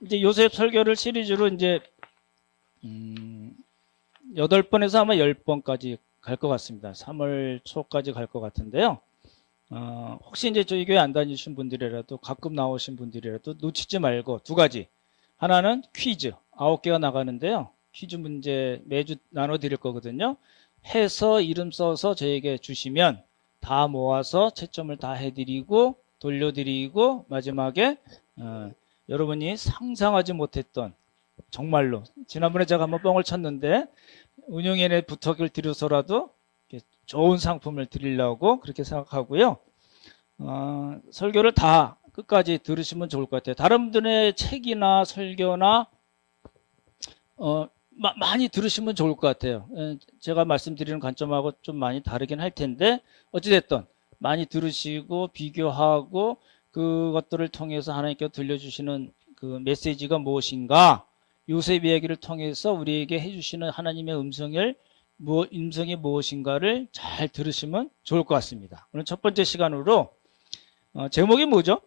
이제 요셉 설교를 시리즈로 이제 8번에서 아마 10번까지 갈 것 같습니다. 3월 초까지 갈 것 같은데요. 혹시 이제 저희 교회 안 다니신 분들이라도 가끔 나오신 분들이라도 놓치지 말고 두 가지. 하나는 퀴즈 9개가 나가는데요. 퀴즈 문제 매주 나눠 드릴 거거든요. 해서 이름 써서 저에게 주시면 다 모아서 채점을 다 해드리고 돌려드리고 마지막에 여러분이 상상하지 못했던, 정말로 지난번에 제가 한번 뻥을 쳤는데 운영위원회 부탁을 드려서라도 좋은 상품을 드리려고 그렇게 생각하고요. 설교를 다 끝까지 들으시면 좋을 것 같아요. 다른 분들의 책이나 설교나 많이 들으시면 좋을 것 같아요. 제가 말씀드리는 관점하고 좀 많이 다르긴 할 텐데 어찌됐든 많이 들으시고 비교하고 그것들을 통해서 하나님께서 들려주시는 그 메시지가 무엇인가, 요셉 이야기를 통해서 우리에게 해주시는 하나님의 음성이 무엇인가를 잘 들으시면 좋을 것 같습니다. 오늘 첫 번째 시간으로 제목이 뭐죠?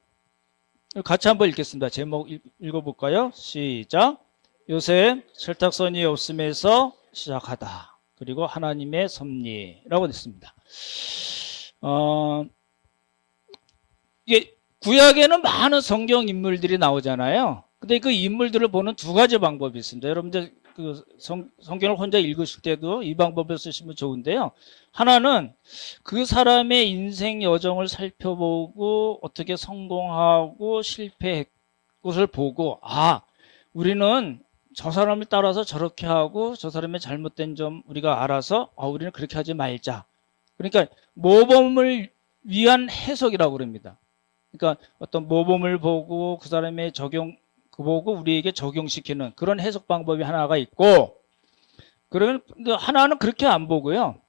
같이 한번 읽겠습니다. 제목 읽어볼까요? 시작. 요셉 철딱선이 없음에서 시작하다. 그리고 하나님의 섭리라고 됐습니다. 이게 구약에는 많은 성경 인물들이 나오잖아요. 근데 그 인물들을 보는 두 가지 방법이 있습니다. 여러분들 그 성경을 혼자 읽으실 때도 이 방법을 쓰시면 좋은데요. 하나는 그 사람의 인생 여정을 살펴보고 어떻게 성공하고 실패했 것을 보고, 우리는 저 사람을 따라서 저렇게 하고 저 사람의 잘못된 점 우리가 알아서 우리는 그렇게 하지 말자. 그러니까 모범을 위한 해석이라고 그럽니다. 그러니까 어떤 모범을 보고 그 사람의 보고 우리에게 적용시키는 그런 해석 방법이 하나가 있고, 그러면 하나는 그렇게 안 보고요.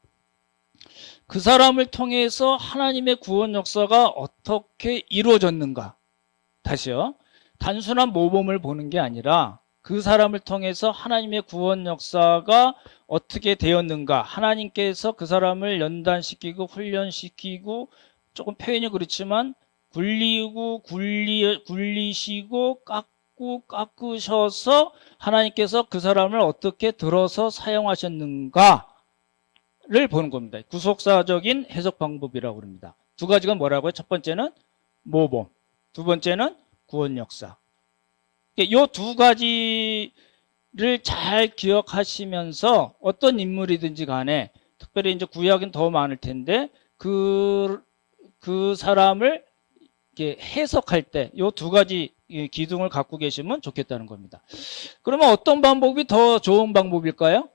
그 사람을 통해서 하나님의 구원 역사가 어떻게 이루어졌는가. 다시요. 단순한 모범을 보는 게 아니라 그 사람을 통해서 하나님의 구원 역사가 어떻게 되었는가. 하나님께서 그 사람을 연단시키고 훈련시키고, 조금 표현이 그렇지만 굴리시고 깎으셔서 하나님께서 그 사람을 어떻게 들어서 사용하셨는가를 보는 겁니다. 구속사적인 해석 방법이라고 합니다. 두 가지가 뭐라고요? 첫 번째는 모범, 두 번째는 구원 역사. 이 두 가지를 잘 기억하시면서 어떤 인물이든지 간에, 특별히 이제 구약은 더 많을 텐데 그 사람을 해석할 때 이 두 가지 기둥을 갖고 계시면 좋겠다는 겁니다. 그러면 어떤 방법이 더 좋은 방법일까요?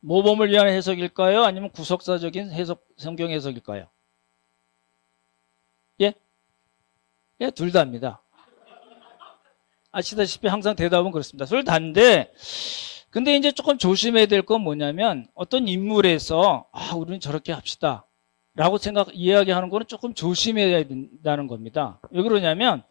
모범을 위한 해석일까요? 아니면 구속사적인 해석, 성경 해석일까요? 예? 예, 둘 다입니다. 아시다시피 항상 대답은 그렇습니다. 둘 다인데, 근데 이제 조금 조심해야 될 건 뭐냐면, 어떤 인물에서 우리는 저렇게 합시다 라고 이야기하는 거는 조금 조심해야 된다는 겁니다. 왜 그러냐면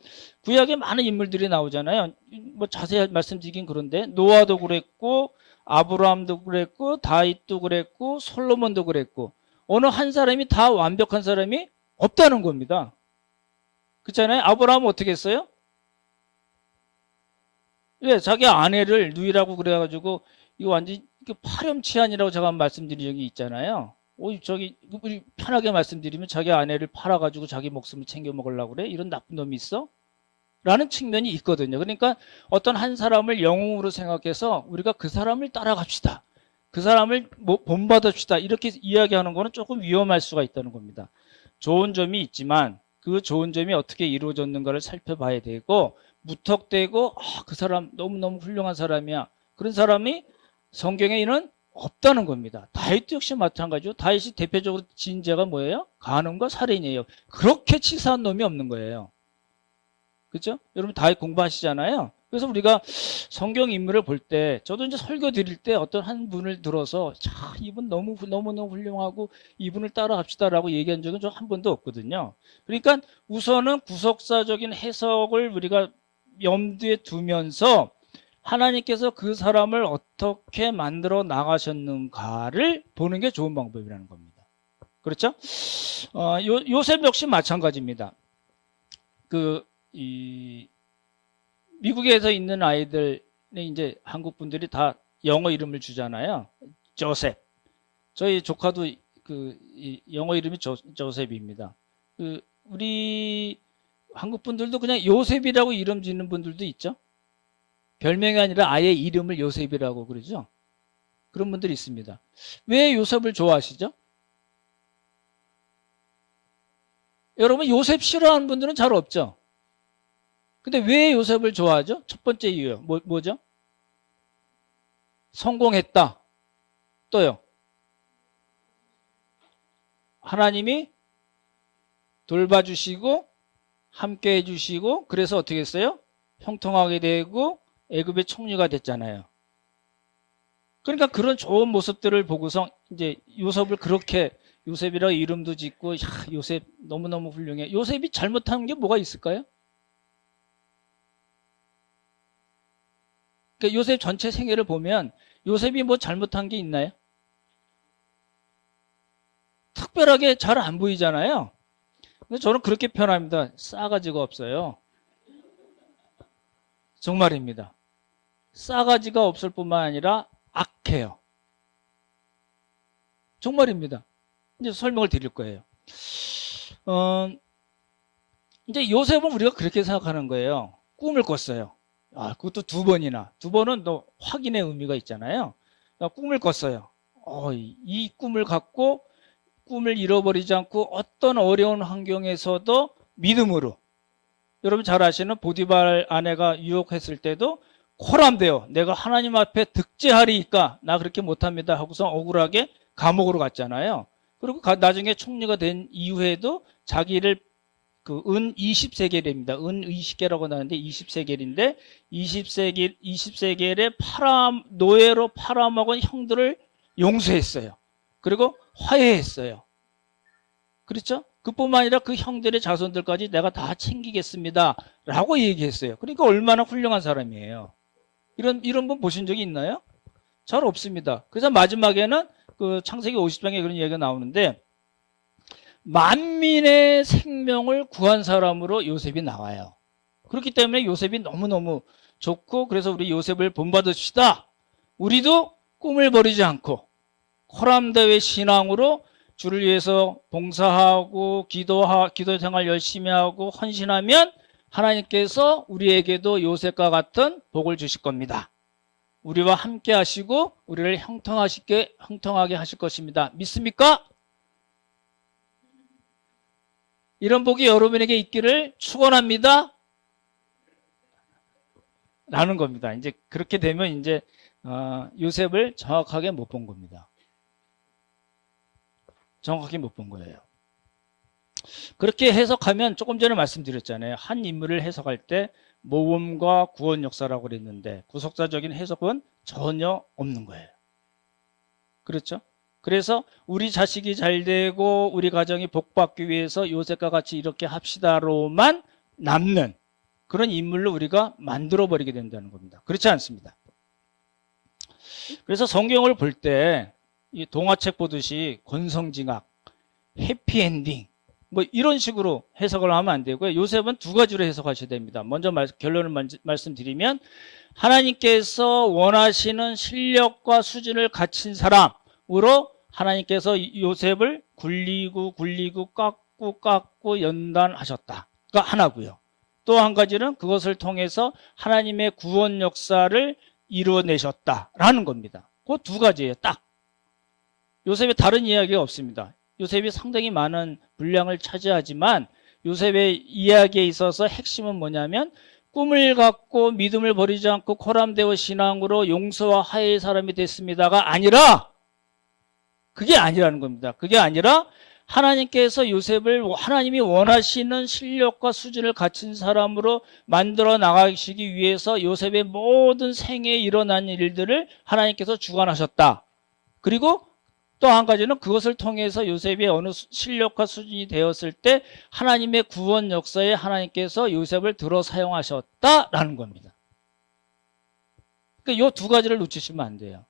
구약에 많은 인물들이 나오잖아요. 뭐 자세히 말씀드리긴 그런데 노아도 그랬고 아브라함도 그랬고 다윗도 그랬고 솔로몬도 그랬고, 어느 한 사람이 다 완벽한 사람이 없다는 겁니다. 그렇잖아요. 아브라함은 어떻게 했어요? 예, 자기 아내를 누이라고 그래가지고 이거 완전 파렴치한이라고 제가 말씀드린 적이 있잖아요. 저기 우리 편하게 말씀드리면 자기 아내를 팔아가지고 자기 목숨을 챙겨 먹으려고 그래? 이런 나쁜 놈이 있어? 라는 측면이 있거든요. 그러니까 어떤 한 사람을 영웅으로 생각해서 우리가 그 사람을 따라갑시다, 그 사람을 본받읍시다, 이렇게 이야기하는 거는 조금 위험할 수가 있다는 겁니다. 좋은 점이 있지만 그 좋은 점이 어떻게 이루어졌는가를 살펴봐야 되고, 무턱대고 그 사람 너무너무 훌륭한 사람이야, 그런 사람이 성경에는 없다는 겁니다. 다윗도 역시 마찬가지죠. 다윗이 대표적으로 지은 죄가 뭐예요? 간음과 살인이에요. 그렇게 치사한 놈이 없는 거예요. 그렇죠? 여러분 다윗 공부하시잖아요. 그래서 우리가 성경 인물을 볼 때, 저도 이제 설교 드릴 때 어떤 한 분을 들어서 이분 너무너무 훌륭하고 이분을 따라갑시다라고 얘기한 적은 저 한 번도 없거든요. 그러니까 우선은 구속사적인 해석을 우리가 염두에 두면서 하나님께서 그 사람을 어떻게 만들어 나가셨는가를 보는 게 좋은 방법이라는 겁니다. 그렇죠? 요셉 역시 마찬가지입니다. 미국에서 있는 아이들이 이제 한국 분들이 다 영어 이름을 주잖아요. 조셉. 저희 조카도 이 영어 이름이 조셉입니다. 우리 한국 분들도 그냥 요셉이라고 이름 짓는 분들도 있죠. 별명이 아니라 아예 이름을 요셉이라고 그러죠. 그런 분들이 있습니다. 왜 요셉을 좋아하시죠? 여러분 요셉 싫어하는 분들은 잘 없죠. 근데 왜 요셉을 좋아하죠? 첫 번째 이유요. 뭐죠? 성공했다. 또요. 하나님이 돌봐주시고 함께 해주시고 그래서 어떻게 했어요? 형통하게 되고 애굽의 총리가 됐잖아요. 그러니까 그런 좋은 모습들을 보고서 이제 요셉을 그렇게 요셉이라고 이름도 짓고 야, 요셉 너무너무 훌륭해. 요셉이 잘못한 게 뭐가 있을까요? 그러니까 요셉 전체 생애를 보면 요셉이 뭐 잘못한 게 있나요? 특별하게 잘 안 보이잖아요. 근데 저는 그렇게 표현합니다. 싸가지가 없어요. 정말입니다. 싸가지가 없을 뿐만 아니라 악해요. 정말입니다. 이제 설명을 드릴 거예요. 이제 요셉은 우리가 그렇게 생각하는 거예요. 꿈을 꿨어요. 아, 그것도 두 번이나. 두 번은 또 확인의 의미가 있잖아요. 그러니까 꿈을 꿨어요. 이 꿈을 갖고 꿈을 잃어버리지 않고 어떤 어려운 환경에서도 믿음으로 여러분 잘 아시는 보디발 아내가 유혹했을 때도 코람되어 내가 하나님 앞에 득제하리니까 나 그렇게 못합니다 하고서 억울하게 감옥으로 갔잖아요. 그리고 나중에 총리가 된 이후에도 자기를 은 20세겔입니다. 은 20개라고 나오는데 20세겔인데 20세겔의 노예로 팔아먹은 형들을 용서했어요. 그리고 화해했어요. 그렇죠? 그뿐만 아니라 그 형들의 자손들까지 내가 다 챙기겠습니다 라고 얘기했어요. 그러니까 얼마나 훌륭한 사람이에요. 이런 분 보신 적이 있나요? 잘 없습니다. 그래서 마지막에는 그 창세기 50장에 그런 얘기가 나오는데 만민의 생명을 구한 사람으로 요셉이 나와요. 그렇기 때문에 요셉이 너무너무 좋고 그래서 우리 요셉을 본받읍시다. 우리도 꿈을 버리지 않고 호람대회 신앙으로 주를 위해서 봉사하고 기도 생활 열심히 하고 헌신하면 하나님께서 우리에게도 요셉과 같은 복을 주실 겁니다. 우리와 함께 하시고 우리를 형통하게 하실 것입니다. 믿습니까? 이런 복이 여러분에게 있기를 축원합니다. 라는 겁니다. 이제 그렇게 되면 이제 요셉을 정확하게 못 본 겁니다. 정확하게 못 본 거예요. 그렇게 해석하면 조금 전에 말씀드렸잖아요. 한 인물을 해석할 때 모범과 구원 역사라고 그랬는데 구속사적인 해석은 전혀 없는 거예요. 그렇죠? 그래서 우리 자식이 잘 되고 우리 가정이 복받기 위해서 요셉과 같이 이렇게 합시다로만 남는 그런 인물로 우리가 만들어버리게 된다는 겁니다. 그렇지 않습니다. 그래서 성경을 볼 때 이 동화책 보듯이 권성징악, 해피엔딩 뭐 이런 식으로 해석을 하면 안 되고요. 요셉은 두 가지로 해석하셔야 됩니다. 먼저 결론을 말씀드리면 하나님께서 원하시는 실력과 수준을 갖춘 사람으로 하나님께서 요셉을 굴리고 깎고 연단하셨다가 하나고요. 또 한 가지는 그것을 통해서 하나님의 구원 역사를 이루어내셨다라는 겁니다. 그 두 가지예요. 딱. 요셉의 다른 이야기가 없습니다. 요셉이 상당히 많은 분량을 차지하지만 요셉의 이야기에 있어서 핵심은 뭐냐면 꿈을 갖고 믿음을 버리지 않고 코람데오 신앙으로 용서와 화해의 사람이 됐습니다가 아니라 그게 아니라는 겁니다. 그게 아니라 하나님께서 요셉을 하나님이 원하시는 실력과 수준을 갖춘 사람으로 만들어 나가시기 위해서 요셉의 모든 생애에 일어난 일들을 하나님께서 주관하셨다. 그리고 또 한 가지는 그것을 통해서 요셉이 어느 실력과 수준이 되었을 때 하나님의 구원 역사에 하나님께서 요셉을 들어 사용하셨다라는 겁니다. 그러니까 이 두 가지를 놓치시면 안 돼요.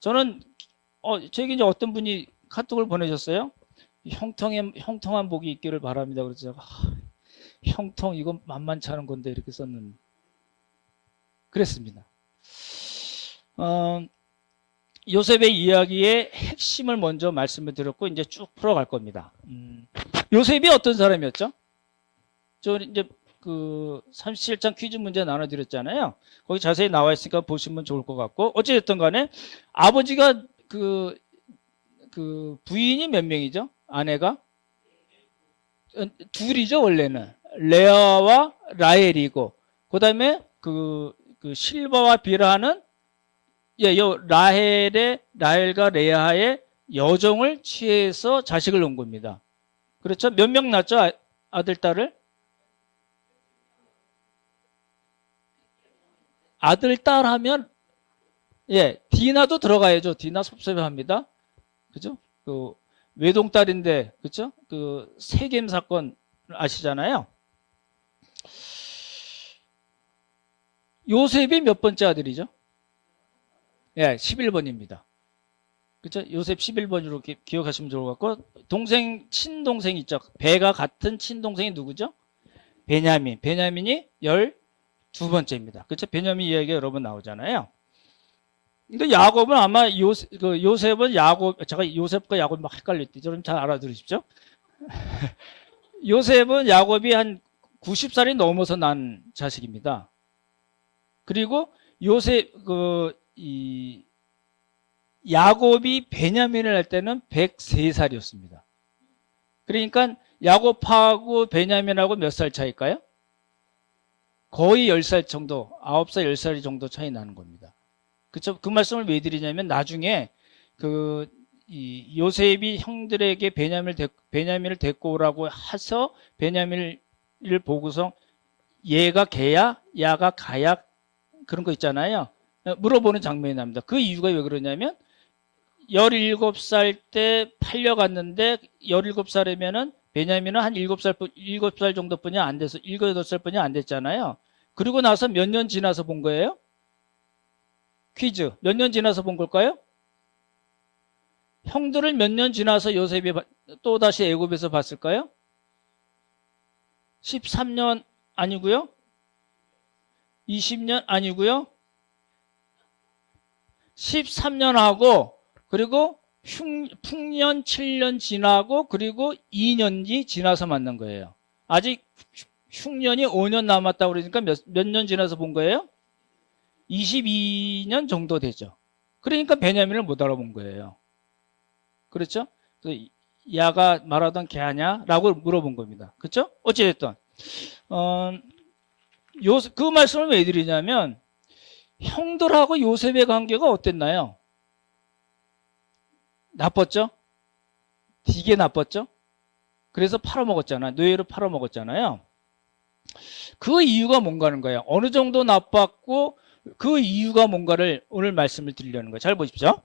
저는 저에게 이제 어떤 분이 카톡을 보내셨어요. 형통한 복이 있기를 바랍니다. 그래서 형통 이건 만만치 않은 건데 이렇게 썼는데 그랬습니다. 요셉의 이야기의 핵심을 먼저 말씀을 드렸고 이제 쭉 풀어갈 겁니다. 요셉이 어떤 사람이었죠? 저 이제 그 37장 퀴즈 문제 나눠드렸잖아요. 거기 자세히 나와 있으니까 보시면 좋을 것 같고 어찌됐든 간에 아버지가 그 부인이 몇 명이죠? 아내가? 둘이죠 원래는. 레아와 라헬이고 그 다음에 그 실바와 빌하는 라헬과 레아의 여종을 취해서 자식을 낳은 겁니다. 그렇죠? 몇 명 낳죠? 아들, 딸을? 아들, 딸 하면, 디나도 들어가야죠. 디나 섭섭해합니다. 그죠? 그, 외동딸인데, 그죠? 그, 세겜 사건 아시잖아요. 요셉이 몇 번째 아들이죠? 11번입니다. 그죠? 요셉 11번으로 기억하시면 좋을 것 같고, 친동생 있죠? 배가 같은 친동생이 누구죠? 베냐민. 베냐민이 12번째입니다. 그렇죠? 베냐민 이야기가 여러 번 나오잖아요. 근데 야곱은 아마 요셉은 제가 요셉과 야곱 막 헷갈릴 때 좀 잘 알아들으십시오. 요셉은 야곱이 한 90살이 넘어서 난 자식입니다. 그리고 야곱이 베냐민을 할 때는 103살이었습니다. 그러니까 야곱하고 베냐민하고 몇 살 차일까요? 거의 10살 정도, 9살, 10살 정도 차이 나는 겁니다. 그쵸? 그 말씀을 왜 드리냐면 나중에 요셉이 형들에게 베냐민을 데리고 오라고 해서 베냐민을 보고서 얘가 개야? 야가 가야? 그런 거 있잖아요. 물어보는 장면이 납니다. 그 이유가 왜 그러냐면 17살 때 팔려갔는데 17살이면은 베냐민은 한 7살 정도뿐이 안 돼서 7, 8살뿐이 안 됐잖아요. 그리고 나서 몇 년 지나서 본 거예요? 퀴즈. 몇 년 지나서 본 걸까요? 형들을 몇 년 지나서 요셉이 또다시 애굽에서 봤을까요? 13년 아니고요? 20년 아니고요? 13년 하고 그리고 풍년 7년 지나고 그리고 2년이 지나서 만난 거예요. 아직 흉년이 5년 남았다고 그러니까 몇 년 지나서 본 거예요? 22년 정도 되죠. 그러니까 베냐민을 못 알아본 거예요. 그렇죠? 야가 말하던 개 아냐? 라고 물어본 겁니다. 그렇죠? 어찌됐든 그 말씀을 왜 드리냐면 형들하고 요셉의 관계가 어땠나요? 나빴죠? 되게 나빴죠? 그래서 팔아먹었잖아요. 노예로 팔아먹었잖아요. 그 이유가 뭔가는 거예요. 어느 정도 나빴고 그 이유가 뭔가를 오늘 말씀을 드리려는 거예요. 잘 보십시오.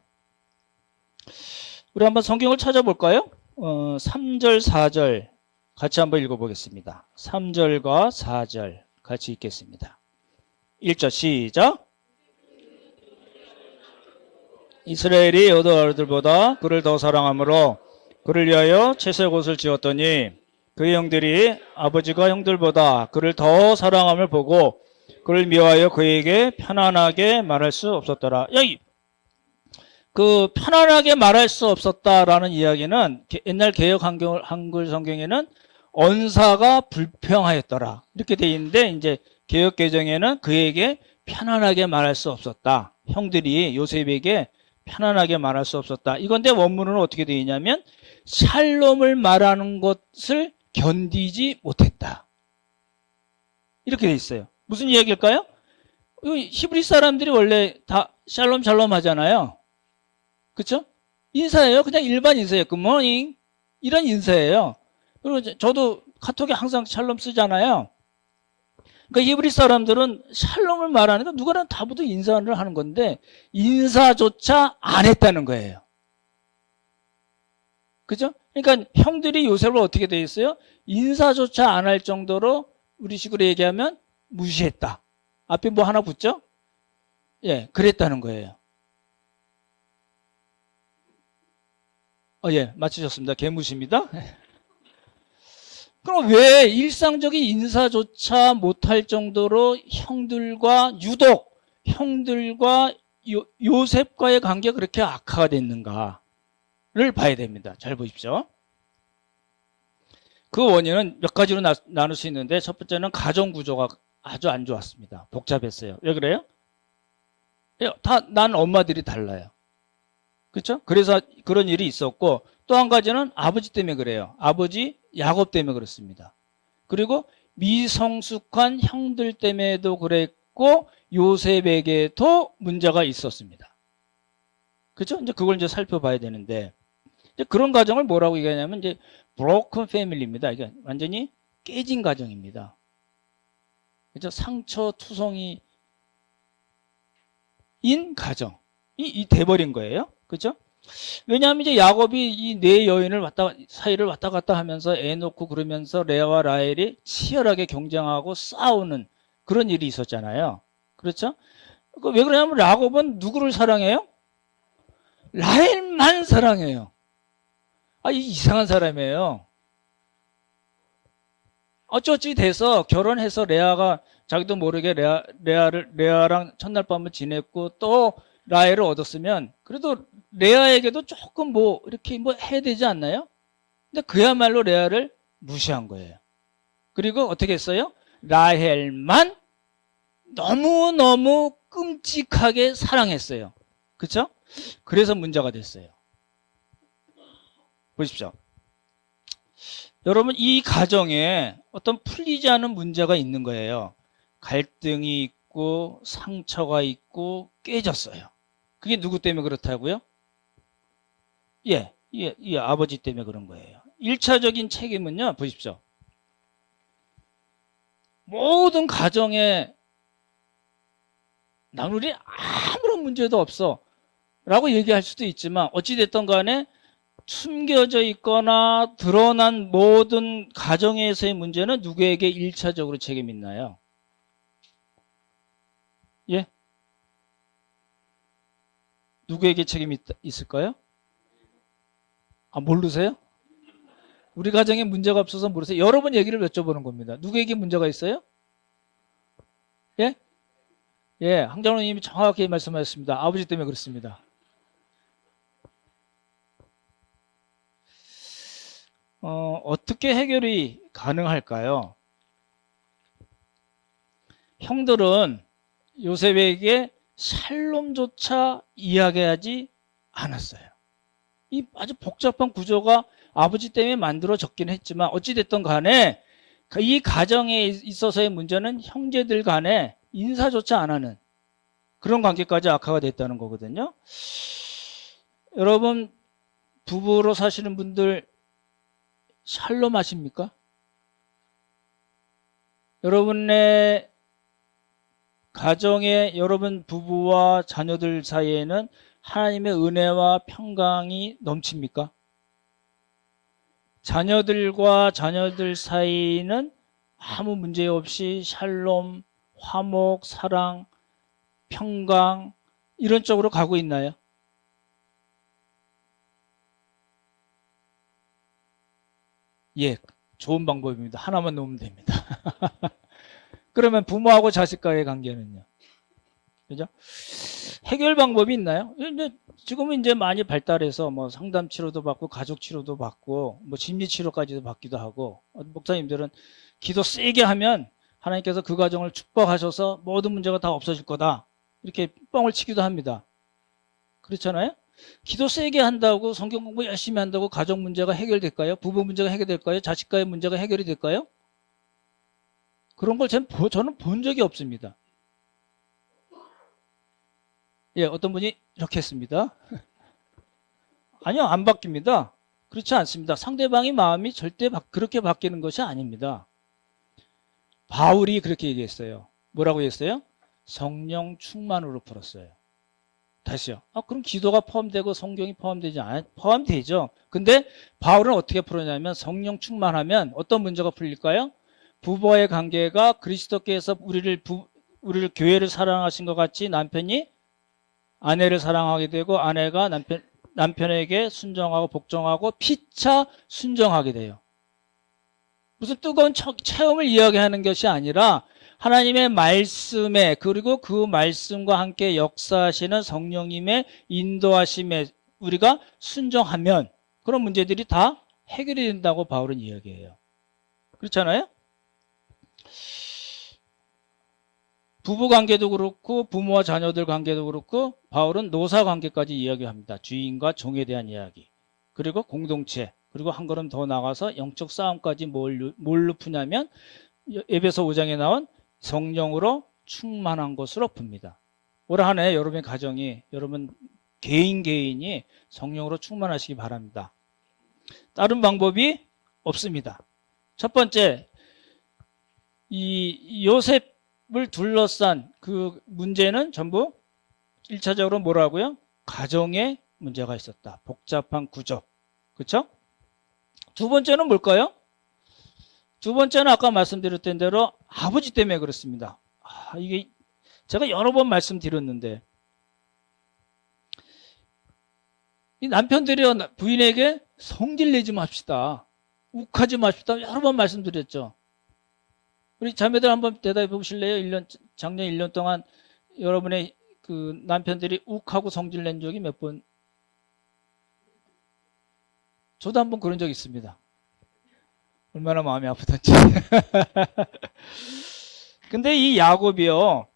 우리 한번 성경을 찾아볼까요? 3절, 4절 같이 한번 읽어보겠습니다. 3절과 4절 같이 읽겠습니다. 1절 시작. 이스라엘이 여자들보다 그를 더 사랑함으로 그를 위하여 채색옷을 지었더니 그의 형들이 아버지가 형들보다 그를 더 사랑함을 보고 그를 미워하여 그에게 편안하게 말할 수 없었더라. 여기 그 편안하게 말할 수 없었다라는 이야기는 옛날 개역 한글 성경에는 언사가 불평하였더라 이렇게 돼 있는데 이제 개역 개정에는 그에게 편안하게 말할 수 없었다. 형들이 요셉에게 편안하게 말할 수 없었다. 이건데 원문은 어떻게 되어 있냐면 샬롬을 말하는 것을 견디지 못했다. 이렇게 돼 있어요. 무슨 이야기일까요? 히브리 사람들이 원래 다 샬롬 하잖아요. 그렇죠? 인사예요. 그냥 일반 인사예요. 굿모닝 이런 인사예요. 그리고 저도 카톡에 항상 샬롬 쓰잖아요. 그러니까 히브리 사람들은 샬롬을 말하니까 누구나 다부터 인사를 하는 건데 인사조차 안 했다는 거예요. 그죠? 그러니까 형들이 요셉을 어떻게 돼 있어요? 인사조차 안 할 정도로 우리 식으로 얘기하면 무시했다. 앞에 뭐 하나 붙죠? 예, 그랬다는 거예요. 예, 맞추셨습니다. 개무시입니다. 그럼 왜 일상적인 인사조차 못할 정도로 형들과 유독 형들과 요셉과의 관계가 그렇게 악화가 됐는가를 봐야 됩니다. 잘 보십시오. 그 원인은 몇 가지로 나눌 수 있는데, 첫 번째는 가정 구조가 아주 안 좋았습니다. 복잡했어요. 왜 그래요? 난 엄마들이 달라요. 그렇죠? 그래서 그런 일이 있었고, 또 한 가지는 아버지 때문에 그래요. 아버지 야곱 때문에 그렇습니다. 그리고 미성숙한 형들 때문에도 그랬고, 요셉에게도 문제가 있었습니다. 그렇죠? 이제 그걸 이제 살펴봐야 되는데, 이제 그런 가정을 뭐라고 얘기하냐면 이제 broken family입니다. 이게 완전히 깨진 가정입니다. 그렇죠? 상처 투성이인 가정이 돼버린 거예요. 그렇죠? 왜냐하면 이제 야곱이 이 네 여인을 사이를 왔다 갔다 하면서 애 놓고 그러면서 레아와 라헬이 치열하게 경쟁하고 싸우는 그런 일이 있었잖아요. 그렇죠? 왜 그러냐면 야곱은 누구를 사랑해요? 라헬만 사랑해요. 이 이상한 사람이에요. 어쩌지 돼서 결혼해서 레아가 자기도 모르게 레아랑 첫날 밤을 지냈고 또 라헬을 얻었으면 그래도 레아에게도 조금 이렇게 해야 되지 않나요? 근데 그야말로 레아를 무시한 거예요. 그리고 어떻게 했어요? 라헬만 너무너무 끔찍하게 사랑했어요. 그렇죠? 그래서 문제가 됐어요. 보십시오. 여러분, 이 가정에 어떤 풀리지 않은 문제가 있는 거예요. 갈등이 있고 상처가 있고 깨졌어요. 그게 누구 때문에 그렇다고요? 아버지 때문에 그런 거예요. 1차적인 책임은요, 보십시오. 모든 가정에 나누리 아무런 문제도 없어 라고 얘기할 수도 있지만 어찌됐든 간에 숨겨져 있거나 드러난 모든 가정에서의 문제는 누구에게 1차적으로 책임이 있나요? 예? 누구에게 책임이 있을까요? 모르세요? 우리 가정에 문제가 없어서 모르세요? 여러분 얘기를 여쭤보는 겁니다. 누구에게 문제가 있어요? 예? 황장로님이 정확히 말씀하셨습니다. 아버지 때문에 그렇습니다. 어떻게 해결이 가능할까요? 형들은 요셉에게 샬롬조차 이야기하지 않았어요. 이 아주 복잡한 구조가 아버지 때문에 만들어졌긴 했지만 어찌됐든 간에 이 가정에 있어서의 문제는 형제들 간에 인사조차 안 하는 그런 관계까지 악화가 됐다는 거거든요. 여러분, 부부로 사시는 분들 샬롬 하십니까? 여러분의 가정에 여러분 부부와 자녀들 사이에는 하나님의 은혜와 평강이 넘칩니까? 자녀들과 자녀들 사이는 아무 문제 없이 샬롬, 화목, 사랑, 평강 이런 쪽으로 가고 있나요? 좋은 방법입니다. 하나만 놓으면 됩니다. 그러면 부모하고 자식과의 관계는요? 그죠? 해결 방법이 있나요? 지금은 이제 많이 발달해서 상담 치료도 받고 가족 치료도 받고 심리 치료까지도 받기도 하고 목사님들은 기도 세게 하면 하나님께서 그 가정을 축복하셔서 모든 문제가 다 없어질 거다 이렇게 뻥을 치기도 합니다. 그렇잖아요? 기도 세게 한다고 성경 공부 열심히 한다고 가족 문제가 해결될까요? 부부 문제가 해결될까요? 자식과의 문제가 해결이 될까요? 그런 걸 저는 본 적이 없습니다. 어떤 분이 이렇게 했습니다. 아니요, 안 바뀝니다. 그렇지 않습니다. 상대방의 마음이 절대 그렇게 바뀌는 것이 아닙니다. 바울이 그렇게 얘기했어요. 뭐라고 했어요? 성령 충만으로 풀었어요. 다시요. 그럼 기도가 포함되고 성경이 포함되지 않아요? 포함되죠. 근데 바울은 어떻게 풀었냐면 성령 충만하면 어떤 문제가 풀릴까요? 부부와의 관계가 그리스도께서 우리를 교회를 사랑하신 것 같이 남편이 아내를 사랑하게 되고 아내가 남편에게 순종하고 복종하고 피차 순종하게 돼요. 무슨 뜨거운 체험을 이야기하는 것이 아니라 하나님의 말씀에 그리고 그 말씀과 함께 역사하시는 성령님의 인도하심에 우리가 순종하면 그런 문제들이 다 해결이 된다고 바울은 이야기해요. 그렇잖아요? 부부 관계도 그렇고 부모와 자녀들 관계도 그렇고 바울은 노사 관계까지 이야기합니다. 주인과 종에 대한 이야기. 그리고 공동체. 그리고 한 걸음 더 나가서 영적 싸움까지 뭘로 푸냐면 에베소 5장에 나온 성령으로 충만한 것으로 풉니다. 올 한 해 여러분의 가정이 여러분 개인이 성령으로 충만하시기 바랍니다. 다른 방법이 없습니다. 첫 번째, 이 요셉을 둘러싼 그 문제는 전부 1차적으로 뭐라고요? 가정에 문제가 있었다. 복잡한 구조. 그렇죠? 두 번째는 뭘까요? 두 번째는 아까 말씀드렸던 대로 아버지 때문에 그렇습니다. 이게 제가 여러 번 말씀드렸는데 이 남편들이 부인에게 성질내지 맙시다. 욱하지 맙시다. 여러 번 말씀드렸죠. 우리 자매들 한번 대답해 보실래요? 작년 1년 동안 여러분의 그 남편들이 욱하고 성질낸 적이 몇 번? 저도 한번 그런 적 있습니다. 얼마나 마음이 아프던지. 근데 이 야곱이요.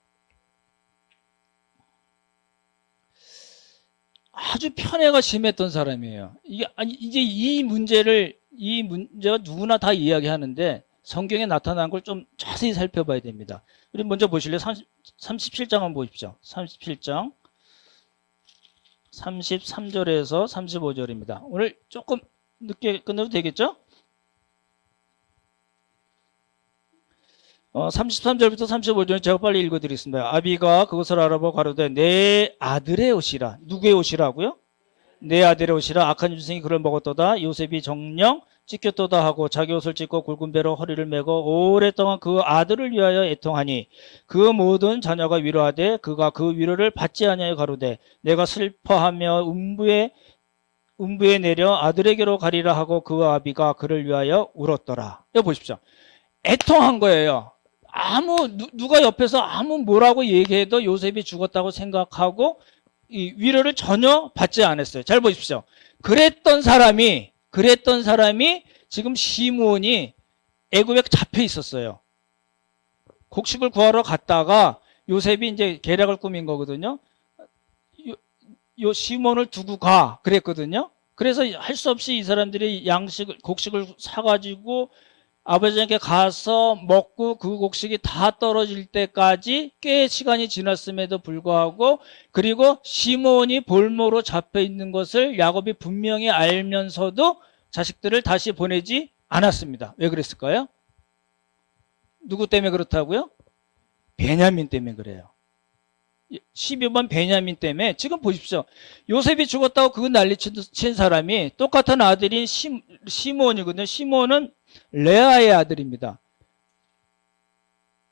아주 편애가 심했던 사람이에요. 이제 이 문제가 누구나 다 이야기하는데 성경에 나타난 걸 좀 자세히 살펴봐야 됩니다. 우리 먼저 보실래요? 37장 한번 보십시오. 37장 33절에서 35절입니다. 오늘 조금 늦게 끝내도 되겠죠? 33절부터 35절 제가 빨리 읽어드리겠습니다. 아비가 그것을 알아보고 가로되 내 아들의 옷이라. 누구의 옷이라고요? 내 아들의 옷이라. 악한 짐승이 그를 먹었도다. 요셉이 정령 찢겼도다 하고 자기 옷을 찢고 굵은 배로 허리를 메고 오랫동안 그 아들을 위하여 애통하니 그 모든 자녀가 위로하되 그가 그 위로를 받지 아니하여 가로되 내가 슬퍼하며 음부에 내려 아들에게로 가리라 하고 그 아비가 그를 위하여 울었더라. 여기 보십시오. 애통한 거예요. 누가 옆에서 아무 뭐라고 얘기해도 요셉이 죽었다고 생각하고 이 위로를 전혀 받지 않았어요. 잘 보십시오. 그랬던 사람이 지금 시므온이 애굽에 잡혀 있었어요. 곡식을 구하러 갔다가 요셉이 이제 계략을 꾸민 거거든요. 요 시몬을 두고 가 그랬거든요. 그래서 할 수 없이 이 사람들이 곡식을 사가지고 아버지에게 가서 먹고 그 곡식이 다 떨어질 때까지 꽤 시간이 지났음에도 불구하고 그리고 시몬이 볼모로 잡혀 있는 것을 야곱이 분명히 알면서도 자식들을 다시 보내지 않았습니다. 왜 그랬을까요? 누구 때문에 그렇다고요? 베냐민 때문에 그래요. 12번 베냐민 때문에. 지금 보십시오. 요셉이 죽었다고 그거 난리친 사람이 똑같은 아들인 시몬이거든요. 시몬은 레아의 아들입니다.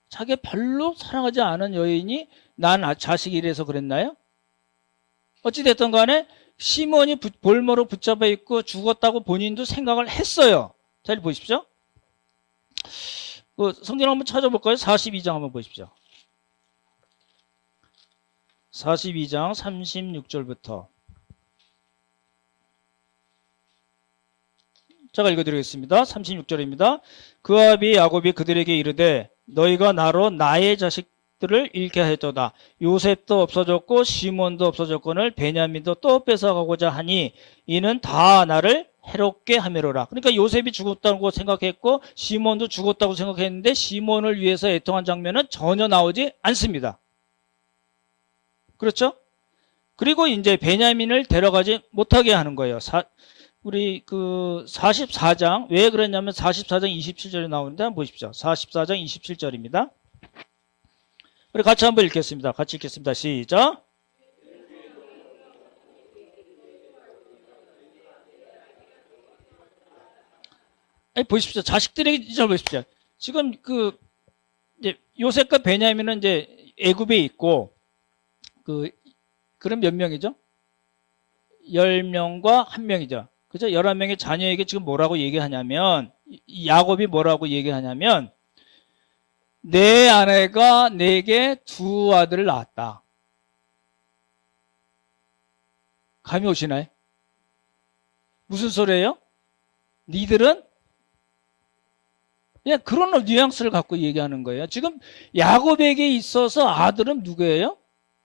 자기 별로 사랑하지 않은 여인이 난 자식이 이래서 그랬나요? 어찌됐든 간에 시몬이 볼모로 붙잡아 있고 죽었다고 본인도 생각을 했어요. 잘 보십시오. 성경 한번 찾아볼까요? 42장 한번 보십시오. 42장 36절부터 제가 읽어드리겠습니다. 36절입니다. 그 아비 야곱이 그들에게 이르되 너희가 나로 나의 자식들을 잃게 하였도다. 요셉도 없어졌고 시몬도 없어졌거늘 베냐민도 또 뺏어가고자 하니 이는 다 나를 해롭게 하미로라. 그러니까 요셉이 죽었다고 생각했고 시몬도 죽었다고 생각했는데 시몬을 위해서 애통한 장면은 전혀 나오지 않습니다. 그렇죠? 그리고 이제 베냐민을 데려가지 못하게 하는 거예요. 우리 그 44장 왜 그랬냐면 44장 27절에 나오는데 한번 보십시오. 44장 27절입니다. 우리 같이 한번 읽겠습니다. 같이 읽겠습니다. 시작. 보십시오. 자식들에게 이제 보십시오. 지금 이제 요셉과 베냐민은 이제 애굽에 있고 그럼 몇 명이죠? 10명과 1명이죠. 그죠? 11명의 자녀에게 지금 뭐라고 얘기하냐면 야곱이 뭐라고 얘기하냐면 내 아내가 내게 두 아들을 낳았다. 감이 오시나요? 무슨 소리예요? 니들은 그냥 그런 뉘앙스를 갖고 얘기하는 거예요. 지금 야곱에게 있어서 아들은 누구예요?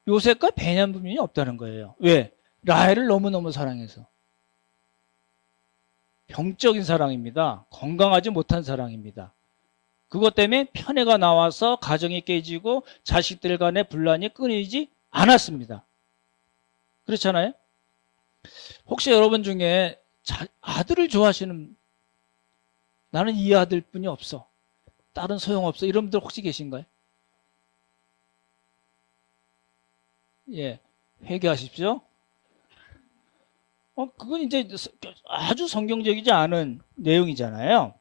요셉과 베냐민이 없다는 거예요. 왜? 라헬을 너무너무 사랑해서. 병적인 사랑입니다. 건강하지 못한 사랑입니다. 그것 때문에 편애가 나와서 가정이 깨지고 자식들 간의 분란이 끊이지 않았습니다. 그렇잖아요? 혹시 여러분 중에 아들을 좋아하시는, 나는 이 아들뿐이 없어, 다른 소용없어, 이런 분들 혹시 계신가요? 예, 회개하십시오. 그건 이제 아주 성경적이지 않은 내용이잖아요.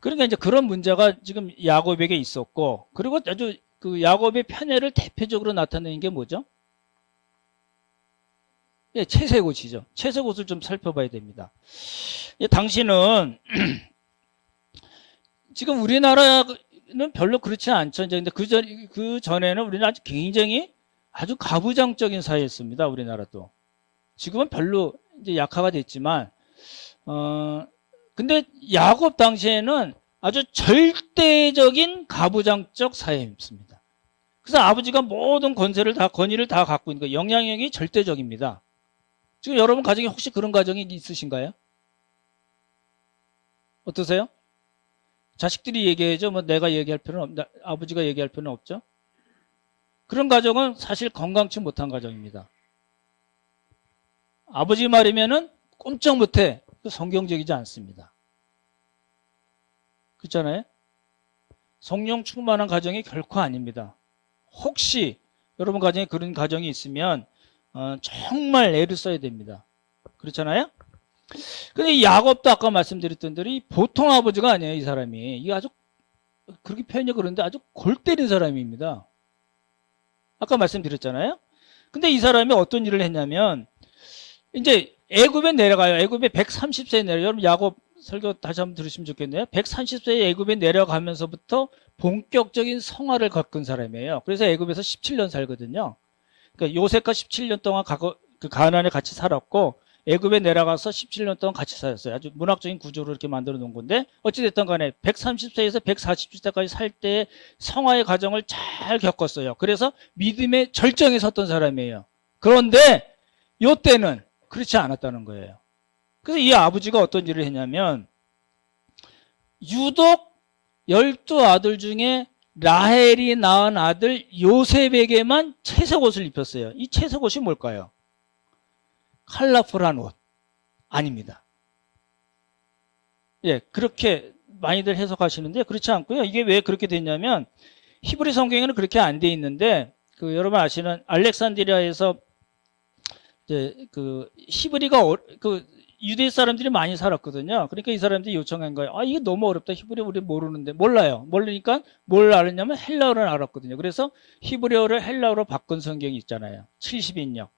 그러니까 이제 그런 문제가 지금 야곱에게 있었고, 그리고 아주 그 야곱의 편애를 대표적으로 나타내는 게 뭐죠? 예, 채색옷이죠. 채색옷을 좀 살펴봐야 됩니다. 예, 당신은 지금 우리나라는 별로 그렇지 않죠. 근데 그 전에는 우리는 아주 굉장히 아주 가부장적인 사회였습니다. 우리나라도. 지금은 별로 이제 약화가 됐지만, 근데 야곱 당시에는 아주 절대적인 가부장적 사회였습니다. 그래서 아버지가 모든 권위를 다 갖고 있는 거예요. 영향력이 절대적입니다. 지금 여러분 가정에 혹시 그런 가정이 있으신가요? 어떠세요? 자식들이 얘기해야죠. 뭐 내가 얘기할 필요는 아버지가 얘기할 필요는 없죠. 그런 가정은 사실 건강치 못한 가정입니다. 아버지 말이면은 꼼짝 못해. 성경적이지 않습니다. 그렇잖아요? 성령 충만한 가정이 결코 아닙니다. 혹시 여러분 가정에 그런 가정이 있으면 정말 애를 써야 됩니다. 그렇잖아요? 근데 야곱도 아까 말씀드렸던 대로 보통 아버지가 아니에요. 이 사람이. 이게 아주 그렇게 표현이 그런데 아주 골 때린 사람입니다. 아까 말씀드렸잖아요. 근데 이 사람이 어떤 일을 했냐면 이제 애굽에 내려가요. 애굽에 130세에 내려요. 여러분 야곱 설교 다시 한번 들으시면 좋겠네요. 130세에 애굽에 내려가면서부터 본격적인 성화를 겪은 사람이에요. 그래서 애굽에서 17년 살거든요. 그러니까 요셉과 17년 동안 그 가나안에 같이 살았고 애굽에 내려가서 17년 동안 같이 살았어요. 아주 문학적인 구조로 이렇게 만들어 놓은 건데 어찌됐든 간에 130세에서 140세까지 살 때 성화의 과정을 잘 겪었어요. 그래서 믿음의 절정에 섰던 사람이에요. 그런데 이때는 그렇지 않았다는 거예요. 그래서 이 아버지가 어떤 일을 했냐면 유독 12아들 중에 라헬이 낳은 아들 요셉에게만 채색옷을 입혔어요. 이 채색옷이 뭘까요? 컬러풀한 옷 아닙니다. 예, 그렇게 많이들 해석하시는데 그렇지 않고요. 이게 왜 그렇게 됐냐면 히브리 성경에는 그렇게 안 돼 있는데 여러분 아시는 알렉산드리아에서 이제 히브리가 유대 사람들이 많이 살았거든요. 그러니까 이 사람들이 요청한 거예요. 이게 너무 어렵다. 히브리 우리 모르는데 몰라요. 모르니까 뭘 알았냐면 헬라어를 알았거든요. 그래서 히브리어를 헬라어로 바꾼 성경이 있잖아요. 70인역.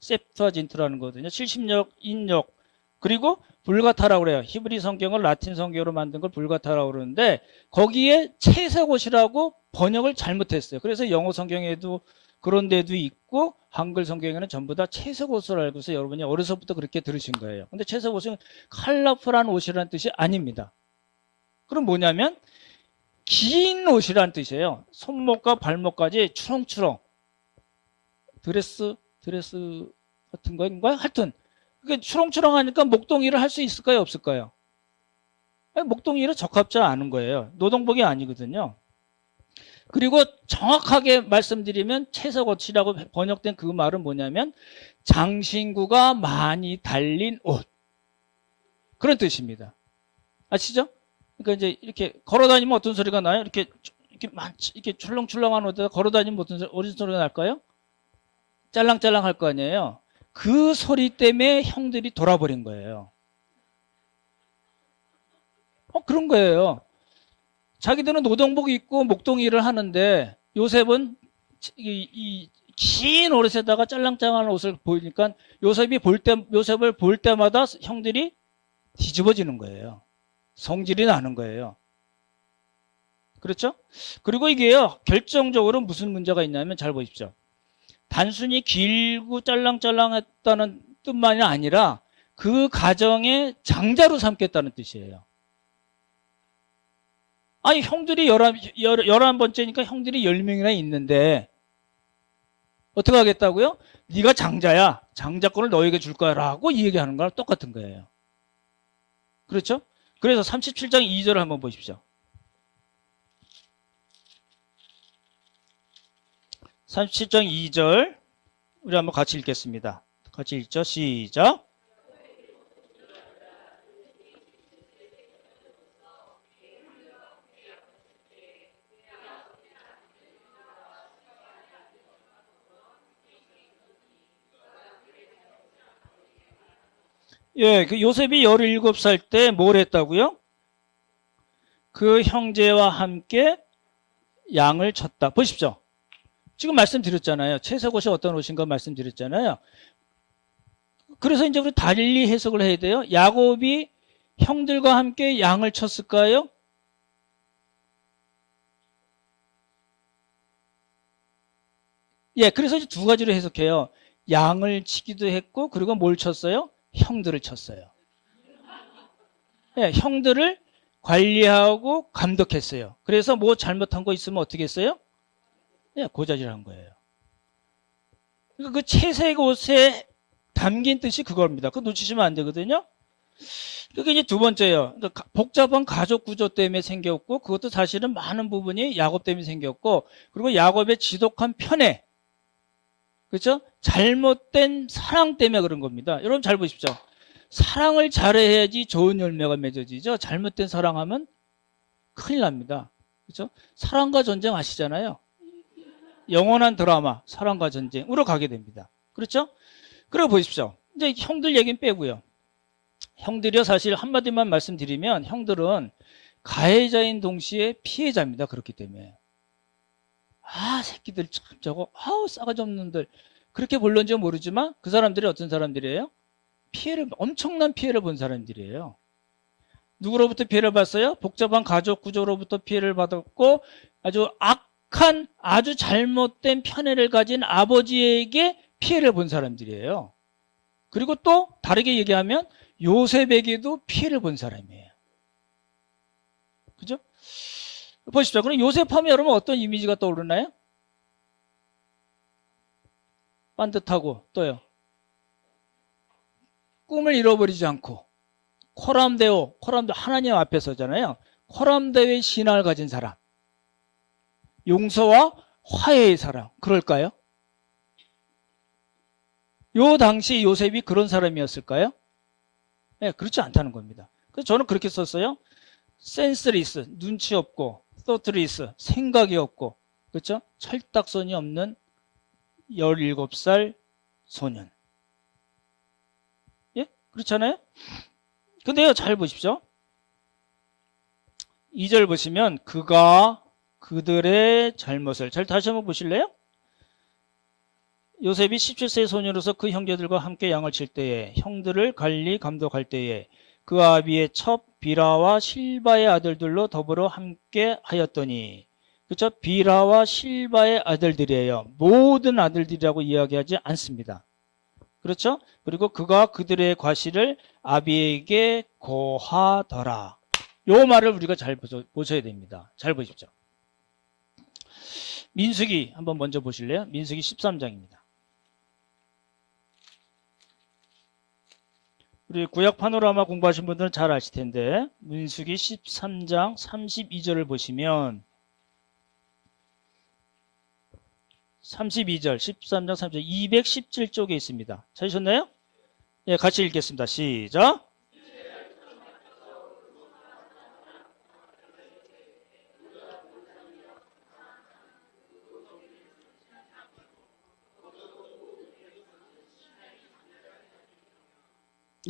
셉투아진트라는 거거든요. 70역, 인역. 그리고 불가타라고 그래요. 히브리 성경을 라틴 성경으로 만든 걸 불가타라고 그러는데 거기에 채색옷이라고 번역을 잘못했어요. 그래서 영어 성경에도 그런 데도 있고 한글 성경에는 전부 다 채색옷을 알고서 여러분이 어려서부터 그렇게 들으신 거예요. 근데 채색옷은 컬러풀한 옷이라는 뜻이 아닙니다. 그럼 뭐냐면 긴 옷이라는 뜻이에요. 손목과 발목까지 추렁추렁 드레스 같은 거인가요? 하여튼 그게 추렁추렁하니까 목동이를 할 수 있을까요? 없을까요? 목동이를 적합지 않은 거예요. 노동복이 아니거든요. 그리고 정확하게 말씀드리면 채색옷이라고 번역된 그 말은 뭐냐면 장신구가 많이 달린 옷, 그런 뜻입니다. 아시죠? 그러니까 이제 이렇게 걸어다니면 어떤 소리가 나요? 이렇게 출렁출렁한 옷에다 걸어다니면 어떤 소리가 날까요? 짤랑짤랑 할 거 아니에요. 그 소리 때문에 형들이 돌아버린 거예요. 그런 거예요. 자기들은 노동복 입고 목동일을 하는데 요셉은 이 긴 옷에다가 짤랑짤랑한 옷을 보이니까 요셉을 볼 때마다 형들이 뒤집어지는 거예요. 성질이 나는 거예요. 그렇죠? 그리고 이게요, 결정적으로 무슨 문제가 있냐면 잘 보십시오. 단순히 길고 짤랑짤랑했다는 뜻만이 아니라 그 가정의 장자로 삼겠다는 뜻이에요. 아니, 형들이 11번째니까 형들이 10명이나 있는데 어떻게 하겠다고요? 네가 장자야. 장자권을 너에게 줄 거야 라고 이 얘기하는 거랑 똑같은 거예요. 그렇죠? 그래서 37장 2절을 한번 보십시오. 37장 2절 우리 한번 같이 읽겠습니다. 같이 읽죠. 시작. 예, 그 요셉이 17살 때 뭘 했다고요? 그 형제와 함께 양을 쳤다. 보십시오. 지금 말씀드렸잖아요. 채색 옷이 어떤 옷인가 말씀드렸잖아요. 그래서 이제 우리 달리 해석을 해야 돼요. 야곱이 형들과 함께 양을 쳤을까요? 예, 그래서 이제 두 가지로 해석해요. 양을 치기도 했고, 그리고 뭘 쳤어요? 형들을 쳤어요. 예, 형들을 관리하고 감독했어요. 그래서 뭐 잘못한 거 있으면 어떻게 했어요? 예, 고자질한 거예요. 그러니까 그 채색 옷에 담긴 뜻이 그겁니다. 그거 놓치시면 안 되거든요. 그게 이제 두 번째예요. 그러니까 복잡한 가족 구조 때문에 생겼고, 그것도 사실은 많은 부분이 야곱 때문에 생겼고, 그리고 야곱의 지독한 편애, 그렇죠? 잘못된 사랑 때문에 그런 겁니다. 여러분 잘 보십시오. 사랑을 잘해야지 좋은 열매가 맺어지죠. 잘못된 사랑하면 큰일 납니다. 그렇죠? 사랑과 전쟁 아시잖아요. 영원한 드라마 사랑과 전쟁으로 가게 됩니다. 그렇죠? 그리고 보십시오. 이제 형들 얘기는 빼고요. 형들이요, 사실 한마디만 말씀드리면 형들은 가해자인 동시에 피해자입니다. 그렇기 때문에. 아, 새끼들 참 저거, 아우, 싸가지 없는 놈들. 그렇게 불렀는지 모르지만 그 사람들이 어떤 사람들이에요? 엄청난 피해를 본 사람들이에요. 누구로부터 피해를 봤어요? 복잡한 가족 구조로부터 피해를 받았고, 아주 악한, 아주 잘못된 편애를 가진 아버지에게 피해를 본 사람들이에요. 그리고 또 다르게 얘기하면 요셉에게도 피해를 본 사람이에요. 그죠? 보십시오. 그럼 요셉 하면 여러분 어떤 이미지가 떠오르나요? 반듯하고 또요. 꿈을 잃어버리지 않고 코람데오 하나님 앞에 서잖아요. 코람데오의 신앙을 가진 사람. 용서와 화해의 사람. 그럴까요? 요 당시 요셉이 그런 사람이었을까요? 네, 그렇지 않다는 겁니다. 그래서 저는 그렇게 썼어요. 센스리스, 눈치 없고, thought리스, 생각이 없고, 그렇죠? 철딱선이 없는 17살 소년. 예? 그렇잖아요? 근데요, 잘 보십시오. 2절 보시면 그가 그들의 잘못을, 잘 다시 한번 보실래요? 요셉이 17세 소년으로서 그 형제들과 함께 양을 칠 때에, 형들을 관리 감독할 때에 그 아비의 첩 비라와 실바의 아들들로 더불어 함께 하였더니, 그렇죠? 비라와 실바의 아들들이에요. 모든 아들들이라고 이야기하지 않습니다. 그렇죠? 그리고 그가 그들의 과실을 아비에게 고하더라. 요 말을 우리가 잘 보셔야 됩니다. 잘 보십시오. 민수기 한번 먼저 보실래요? 민수기 13장입니다. 우리 구약 파노라마 공부하신 분들은 잘 아실 텐데 민수기 13장 32절을 보시면 32절 13장 32절 217쪽에 있습니다. 찾으셨나요? 예, 같이 읽겠습니다. 시작.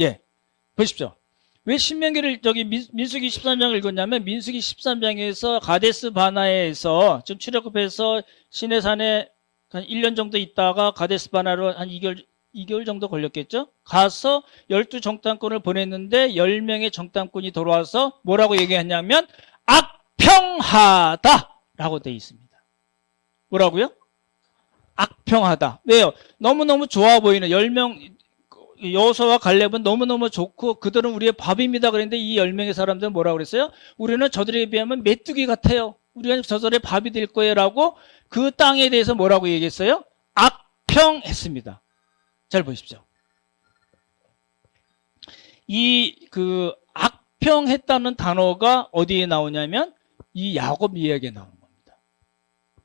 예, 보십시오. 왜 신명기를 저기 민수기 13장을 읽었냐면 민수기 13장에서 가데스 바나에서 좀 출애굽해서 시내산에 한 1년 정도 있다가 가데스 바나로 한 2개월 정도 걸렸겠죠? 가서 12 정탐꾼을 보냈는데 10명의 정탐꾼이 돌아와서 뭐라고 얘기했냐면 악평하다라고 되어 있습니다. 뭐라고요? 악평하다. 왜요? 너무너무 좋아 보이는 10명 여호수아와 갈렙은 너무너무 좋고 그들은 우리의 밥입니다. 그랬는데 이 10명의 사람들은 뭐라고 그랬어요? 우리는 저들에 비하면 메뚜기 같아요. 우리가 저들의 밥이 될 거예요 라고 그 땅에 대해서 뭐라고 얘기했어요? 악평했습니다. 잘 보십시오. 이 악평했다는 단어가 어디에 나오냐면 이 야곱 이야기에 나오는 겁니다.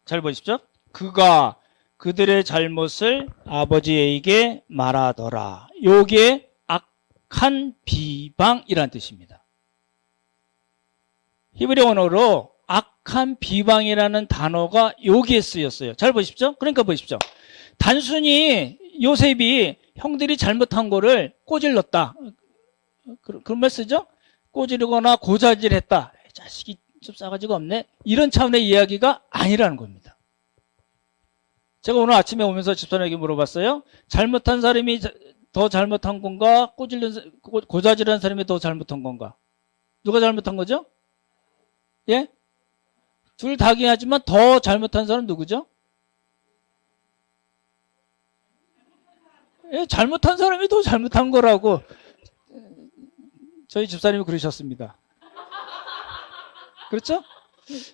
잘 보십시오. 그가 그들의 잘못을 아버지에게 말하더라. 요게 악한 비방이란 뜻입니다. 히브리 언어로 악한 비방이라는 단어가 여기에 쓰였어요. 잘 보십시오. 그러니까 보십시오. 단순히 요셉이 형들이 잘못한 거를 꼬질렀다. 그런 말 쓰죠? 꼬지르거나 고자질했다. 자식이 좀 싸가지가 없네. 이런 차원의 이야기가 아니라는 겁니다. 제가 오늘 아침에 오면서 집사람에게 물어봤어요. 잘못한 사람이 더 잘못한 건가? 고자질한 사람이 더 잘못한 건가? 누가 잘못한 거죠? 예? 둘 다긴 하지만 더 잘못한 사람 누구죠? 예, 잘못한 사람이 더 잘못한 거라고 저희 집사님이 그러셨습니다. 그렇죠?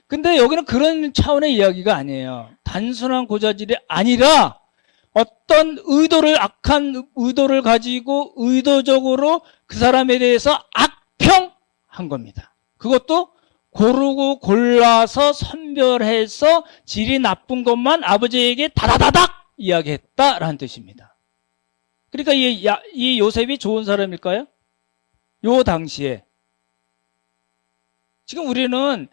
근데 여기는 그런 차원의 이야기가 아니에요. 단순한 고자질이 아니라 어떤 의도를, 악한 의도를 가지고 의도적으로 그 사람에 대해서 악평한 겁니다. 그것도 고르고 골라서 선별해서 질이 나쁜 것만 아버지에게 다다다닥 이야기했다라는 뜻입니다. 그러니까 이 요셉이 좋은 사람일까요? 요 당시에. 지금 우리는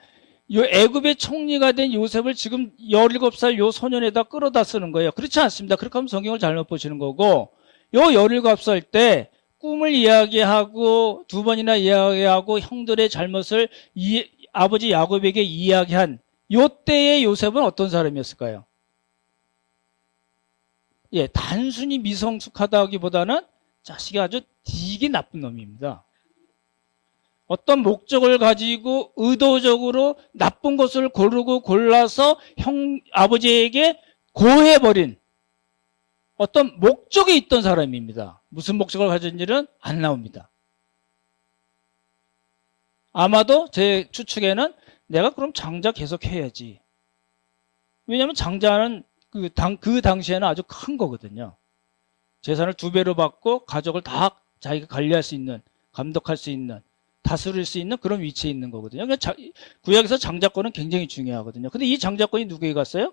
요 애굽의 총리가 된 요셉을 지금 17살 요 소년에다 끌어다 쓰는 거예요. 그렇지 않습니다. 그렇게 하면 성경을 잘못 보시는 거고, 요 17살 때 꿈을 이야기하고 두 번이나 이야기하고 형들의 잘못을 아버지 야곱에게 이야기한 요 때의 요셉은 어떤 사람이었을까요? 예, 단순히 미성숙하다기보다는 자식이 아주 되게 나쁜 놈입니다. 어떤 목적을 가지고 의도적으로 나쁜 것을 고르고 골라서 아버지에게 고해버린 어떤 목적이 있던 사람입니다. 무슨 목적을 가졌는지는 안 나옵니다. 아마도 제 추측에는 내가 그럼 장자 계속 해야지. 왜냐하면 장자는 그 당시에는 아주 큰 거거든요. 재산을 2배로 받고 가족을 다 자기가 관리할 수 있는, 감독할 수 있는, 다스릴 수 있는 그런 위치에 있는 거거든요. 그러니까 구약에서 장자권은 굉장히 중요하거든요. 근데 이 장자권이 누구에게 갔어요?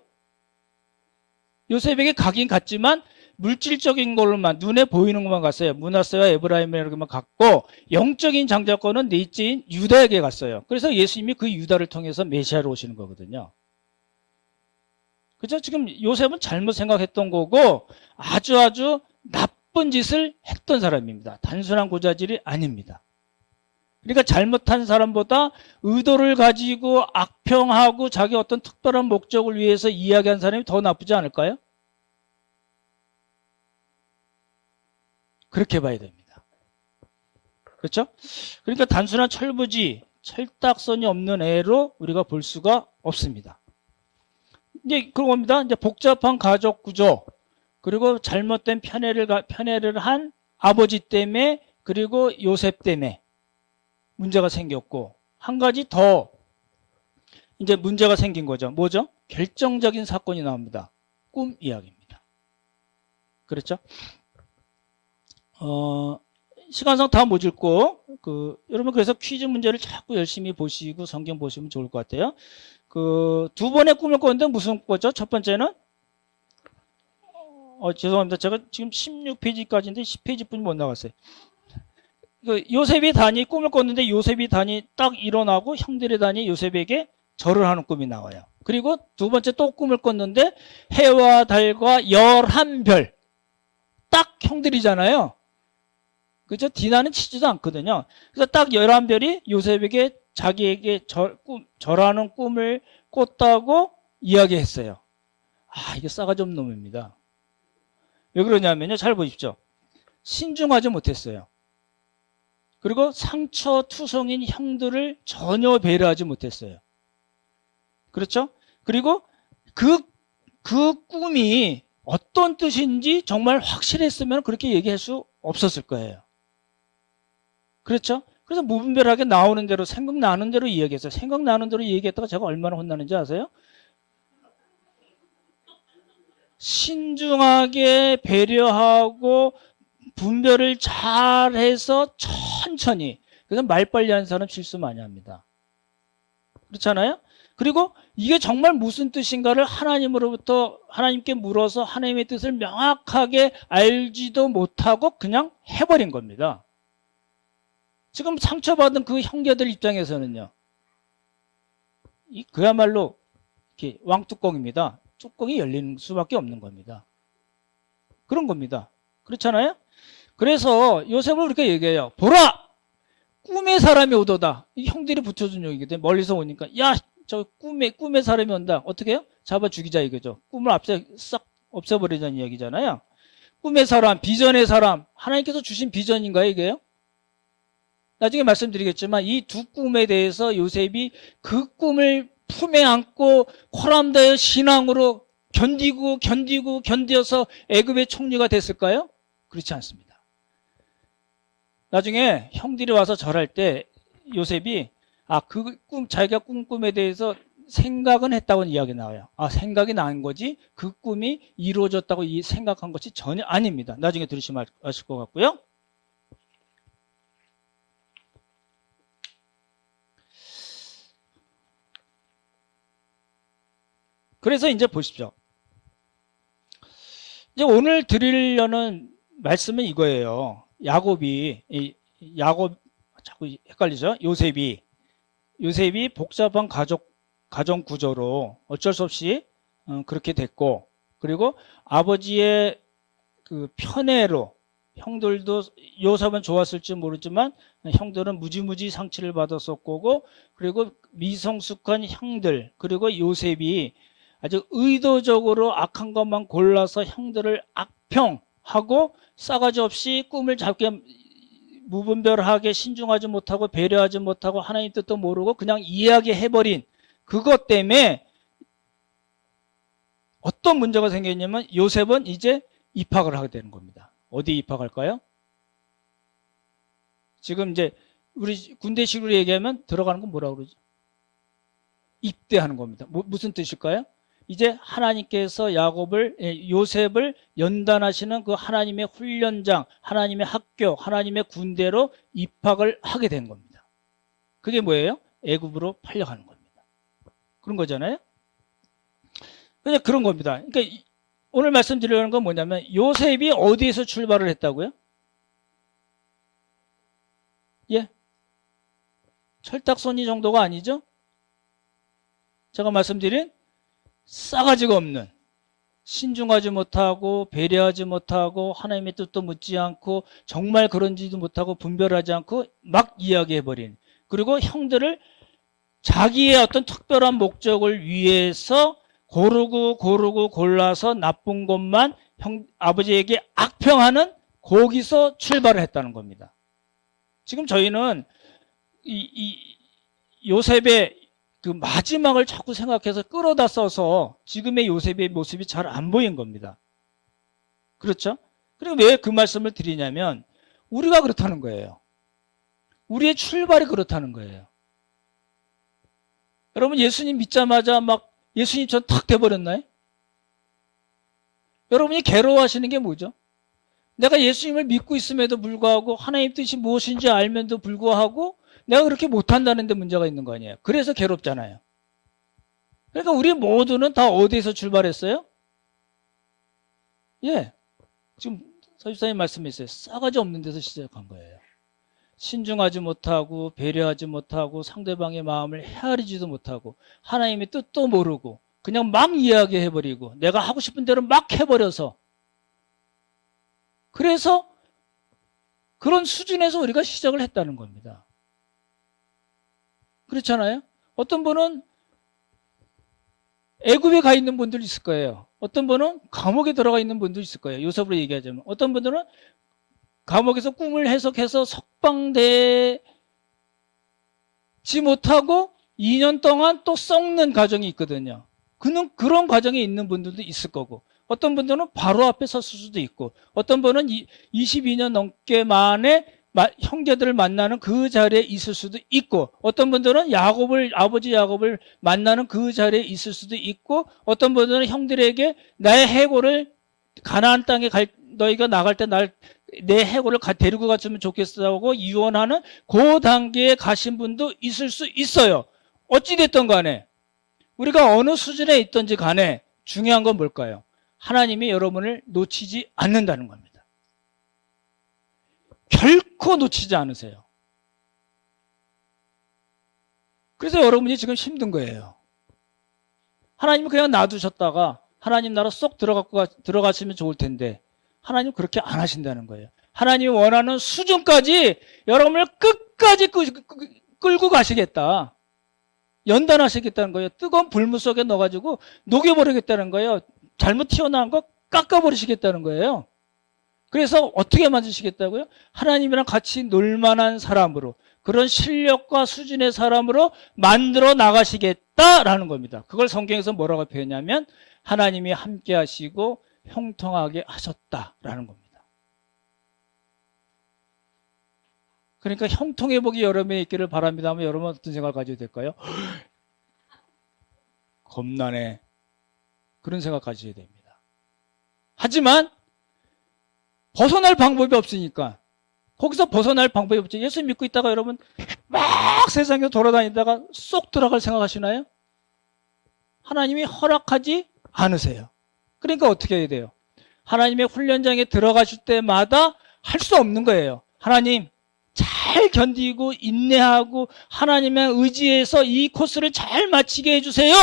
요셉에게 가긴 갔지만 물질적인 걸로만, 눈에 보이는 것만 갔어요. 므낫세와 에브라임에게만 갔고, 영적인 장자권은 넷째인 유다에게 갔어요. 그래서 예수님이 그 유다를 통해서 메시아로 오시는 거거든요. 그죠? 지금 요셉은 잘못 생각했던 거고 아주 나쁜 짓을 했던 사람입니다. 단순한 고자질이 아닙니다. 그러니까 잘못한 사람보다 의도를 가지고 악평하고 자기 어떤 특별한 목적을 위해서 이야기한 사람이 더 나쁘지 않을까요? 그렇게 봐야 됩니다. 그렇죠? 그러니까 단순한 철부지, 철딱선이 없는 애로 우리가 볼 수가 없습니다. 이제 그런 겁니다. 이제 복잡한 가족 구조, 그리고 잘못된 편애를 한 아버지 때문에, 그리고 요셉 때문에 문제가 생겼고, 한 가지 더 이제 문제가 생긴 거죠. 뭐죠? 결정적인 사건이 나옵니다. 꿈 이야기입니다. 그렇죠? 시간상 다 못 읽고, 여러분 그래서 퀴즈 문제를 자꾸 열심히 보시고 성경 보시면 좋을 것 같아요. 2번의 꿈을 꿨는데 무슨 꿈이죠? 첫 번째는 죄송합니다. 제가 지금 16페이지까지인데 10페이지 뿐이 못 나갔어요. 요셉이 단이 꿈을 꿨는데 요셉이 단이 딱 일어나고 형들의 단이 요셉에게 절을 하는 꿈이 나와요. 그리고 두 번째 또 꿈을 꿨는데 해와 달과 11별, 딱 형들이잖아요. 그죠? 디나는 치지도 않거든요. 그래서 딱 11별이 요셉에게 자기에게 절하는 꿈을 꿨다고 이야기했어요. 이게 싸가지 없는 놈입니다. 왜 그러냐면요. 잘 보십시오. 신중하지 못했어요. 그리고 상처투성인 형들을 전혀 배려하지 못했어요. 그렇죠? 그리고 그 꿈이 어떤 뜻인지 정말 확실했으면 그렇게 얘기할 수 없었을 거예요. 그렇죠? 그래서 무분별하게 나오는 대로 생각나는 대로 이야기했어요. 생각나는 대로 얘기했다가 제가 얼마나 혼나는지 아세요? 신중하게 배려하고 분별을 잘해서 천천히. 그래서 말 빨리 하는 사람 실수 많이 합니다. 그렇잖아요? 그리고 이게 정말 무슨 뜻인가를 하나님으로부터 하나님께 물어서 하나님의 뜻을 명확하게 알지도 못하고 그냥 해버린 겁니다. 지금 상처받은 그 형제들 입장에서는요. 그야말로 이렇게 왕뚜껑입니다. 뚜껑이 열리는 수밖에 없는 겁니다. 그런 겁니다. 그렇잖아요? 그래서 요셉을 그렇게 얘기해요. 보라! 꿈의 사람이 오도다. 이 형들이 붙여준 얘기거든요. 멀리서 오니까 야, 저 꿈의 사람이 온다. 어떻게 해요? 잡아 죽이자 이거죠. 꿈을 앞서 싹 없애버리자는 이야기잖아요. 꿈의 사람, 비전의 사람, 하나님께서 주신 비전인가요, 이게요? 나중에 말씀드리겠지만 이 두 꿈에 대해서 요셉이 그 꿈을 품에 안고 코람다의 신앙으로 견디어서 애굽의 총리가 됐을까요? 그렇지 않습니다. 나중에 형들이 와서 절할 때 요셉이 자기가 꾼 꿈에 대해서 생각은 했다고 이야기 나와요. 생각이 난 거지 그 꿈이 이루어졌다고 생각한 것이 전혀 아닙니다. 나중에 들으시면 아실 것 같고요. 그래서 이제 보십시오. 이제 오늘 드리려는 말씀은 이거예요. 야곱 자꾸 헷갈리죠? 요셉이 복잡한 가정 구조로 어쩔 수 없이 그렇게 됐고, 그리고 아버지의 그 편애로 형들도 요셉은 좋았을지 모르지만 형들은 무지무지 상처를 받았을 거고, 그리고 미성숙한 형들, 그리고 요셉이 아주 의도적으로 악한 것만 골라서 형들을 악평하고 싸가지 없이 꿈을 잡게 무분별하게 신중하지 못하고 배려하지 못하고 하나님 뜻도 모르고 그냥 이야기해버린 그것 때문에 어떤 문제가 생겼냐면 요셉은 이제 입학을 하게 되는 겁니다. 어디 입학할까요? 지금 이제 우리 군대식으로 얘기하면 들어가는 건 뭐라고 그러죠? 입대하는 겁니다. 무슨 뜻일까요? 이제 하나님께서 요셉을 연단하시는 그 하나님의 훈련장, 하나님의 학교, 하나님의 군대로 입학을 하게 된 겁니다. 그게 뭐예요? 애굽으로 팔려가는 겁니다. 그런 거잖아요. 그냥 그런 겁니다. 그러니까 오늘 말씀드리려는 건 뭐냐면 요셉이 어디에서 출발을 했다고요? 예? 철딱서니 정도가 아니죠? 제가 말씀드린 싸가지가 없는, 신중하지 못하고 배려하지 못하고 하나님의 뜻도 묻지 않고 정말 그런지도 못하고 분별하지 않고 막 이야기해버린, 그리고 형들을 자기의 어떤 특별한 목적을 위해서 고르고 골라서 나쁜 것만 아버지에게 악평하는, 거기서 출발을 했다는 겁니다. 지금 저희는 요셉의 그 마지막을 자꾸 생각해서 끌어다 써서 지금의 요셉의 모습이 잘 안 보인 겁니다. 그렇죠? 그리고 왜 그 말씀을 드리냐면 우리가 그렇다는 거예요. 우리의 출발이 그렇다는 거예요. 여러분 예수님 믿자마자 막 예수님처럼 탁 돼버렸나요? 여러분이 괴로워하시는 게 뭐죠? 내가 예수님을 믿고 있음에도 불구하고 하나님 뜻이 무엇인지 알면도 불구하고 내가 그렇게 못한다는 데 문제가 있는 거 아니에요. 그래서 괴롭잖아요. 그러니까 우리 모두는 다 어디에서 출발했어요? 예, 지금 서집사님 말씀이 있어요. 싸가지 없는 데서 시작한 거예요. 신중하지 못하고 배려하지 못하고 상대방의 마음을 헤아리지도 못하고 하나님의 뜻도 모르고 그냥 막 이야기해버리고 내가 하고 싶은 대로 막 해버려서, 그래서 그런 수준에서 우리가 시작을 했다는 겁니다. 그렇잖아요? 어떤 분은 애굽에 가 있는 분들 있을 거예요. 어떤 분은 감옥에 들어가 있는 분도 있을 거예요. 요셉으로 얘기하자면. 어떤 분들은 감옥에서 꿈을 해석해서 석방되지 못하고 2년 동안 또 썩는 과정이 있거든요. 그런 과정에 있는 분들도 있을 거고, 어떤 분들은 바로 앞에 섰을 수도 있고, 어떤 분은 22년 넘게 만에 형제들을 만나는 그 자리에 있을 수도 있고, 어떤 분들은 아버지 야곱을 만나는 그 자리에 있을 수도 있고, 어떤 분들은 형들에게 나의 해골을 가나안 땅에 너희가 나갈 때 내 해골을 데리고 갔으면 좋겠다고 유언하는 그 단계에 가신 분도 있을 수 있어요. 어찌됐든 간에 우리가 어느 수준에 있든지 간에 중요한 건 뭘까요? 하나님이 여러분을 놓치지 않는다는 겁니다. 결코 놓치지 않으세요. 그래서 여러분이 지금 힘든 거예요. 하나님은 그냥 놔두셨다가 하나님 나라 쏙 들어가시면 좋을 텐데 하나님 그렇게 안 하신다는 거예요. 하나님이 원하는 수준까지 여러분을 끝까지 끌고 가시겠다. 연단하시겠다는 거예요. 뜨거운 불물 속에 넣어가지고 녹여버리겠다는 거예요. 잘못 튀어나온 거 깎아버리시겠다는 거예요. 그래서 어떻게 만드시겠다고요? 하나님이랑 같이 놀만한 사람으로, 그런 실력과 수준의 사람으로 만들어 나가시겠다라는 겁니다. 그걸 성경에서 뭐라고 표현하냐면 하나님이 함께 하시고 형통하게 하셨다라는 겁니다. 그러니까 형통의 복이 여러분에 있기를 바랍니다 하면 여러분 어떤 생각을 가져야 될까요? 겁나네. 그런 생각 가져야 됩니다. 하지만 벗어날 방법이 없으니까, 거기서 벗어날 방법이 없죠. 예수 믿고 있다가 여러분 막 세상에 돌아다니다가 쏙 들어갈 생각하시나요? 하나님이 허락하지 않으세요. 그러니까 어떻게 해야 돼요? 하나님의 훈련장에 들어가실 때마다 할 수 없는 거예요. 하나님 잘 견디고 인내하고 하나님의 의지에서 이 코스를 잘 마치게 해주세요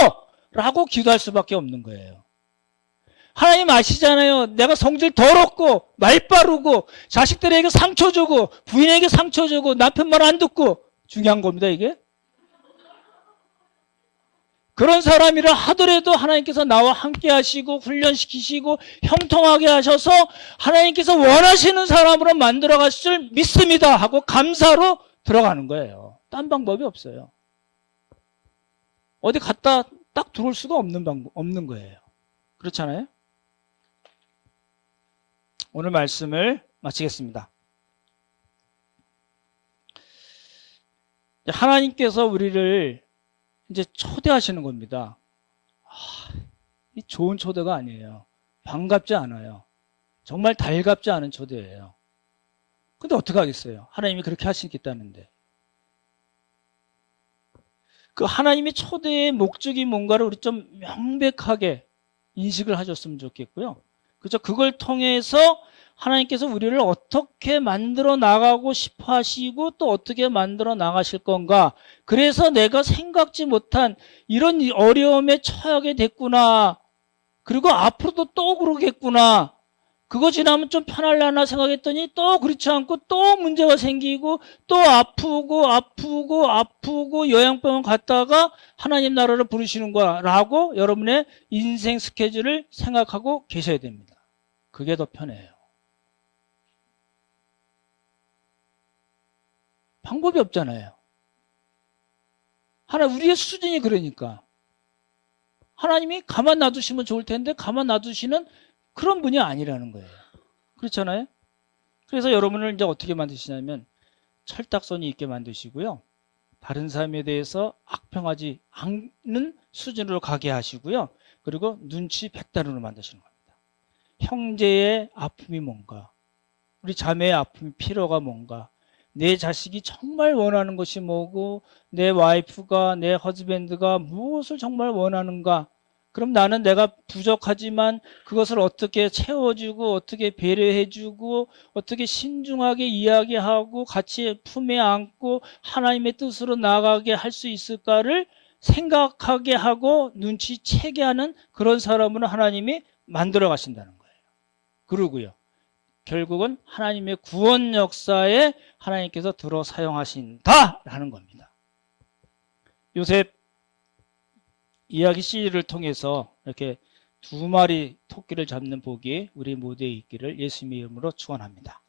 라고 기도할 수밖에 없는 거예요. 하나님 아시잖아요. 내가 성질 더럽고 말빠르고 자식들에게 상처 주고 부인에게 상처 주고 남편 말 안 듣고, 중요한 겁니다 이게. 그런 사람이라 하더라도 하나님께서 나와 함께 하시고 훈련시키시고 형통하게 하셔서 하나님께서 원하시는 사람으로 만들어 가실 줄 믿습니다 하고 감사로 들어가는 거예요. 딴 방법이 없어요. 어디 갔다 딱 들어올 수가 없는 거예요. 그렇잖아요? 오늘 말씀을 마치겠습니다. 하나님께서 우리를 이제 초대하시는 겁니다. 이 좋은 초대가 아니에요. 반갑지 않아요. 정말 달갑지 않은 초대예요. 근데 어떻게 하겠어요? 하나님이 그렇게 하시겠다는데. 그 하나님의 초대의 목적이 뭔가를 우리 좀 명백하게 인식을 하셨으면 좋겠고요. 그렇죠? 그걸 통해서 하나님께서 우리를 어떻게 만들어 나가고 싶어 하시고 또 어떻게 만들어 나가실 건가. 그래서 내가 생각지 못한 이런 어려움에 처하게 됐구나. 그리고 앞으로도 또 그러겠구나. 그거 지나면 좀 편하려나 생각했더니 또 그렇지 않고 또 문제가 생기고 또 아프고 요양병원 갔다가 하나님 나라를 부르시는 거야 라고 여러분의 인생 스케줄을 생각하고 계셔야 됩니다. 그게 더 편해요. 방법이 없잖아요. 우리의 수준이 그러니까. 하나님이 가만 놔두시면 좋을 텐데 가만 놔두시는 그런 분이 아니라는 거예요. 그렇잖아요? 그래서 여러분을 이제 어떻게 만드시냐면 철딱선이 있게 만드시고요. 다른 사람에 대해서 악평하지 않는 수준으로 가게 하시고요. 그리고 눈치 백단으로 만드시는 겁니다. 형제의 아픔이 뭔가, 우리 자매의 아픔, 필요가 뭔가, 내 자식이 정말 원하는 것이 뭐고 내 와이프가, 내 허즈밴드가 무엇을 정말 원하는가. 그럼 나는 내가 부족하지만 그것을 어떻게 채워주고 어떻게 배려해주고 어떻게 신중하게 이야기하고 같이 품에 안고 하나님의 뜻으로 나아가게 할 수 있을까를 생각하게 하고 눈치채게 하는 그런 사람으로 하나님이 만들어 가신다는 거예요. 그러고요. 결국은 하나님의 구원 역사에 하나님께서 들어 사용하신다라는 겁니다. 요셉 이야기 시리즈를 통해서 이렇게 2마리 토끼를 잡는 복이 우리 모두에 있기를 예수님의 이름으로 축원합니다.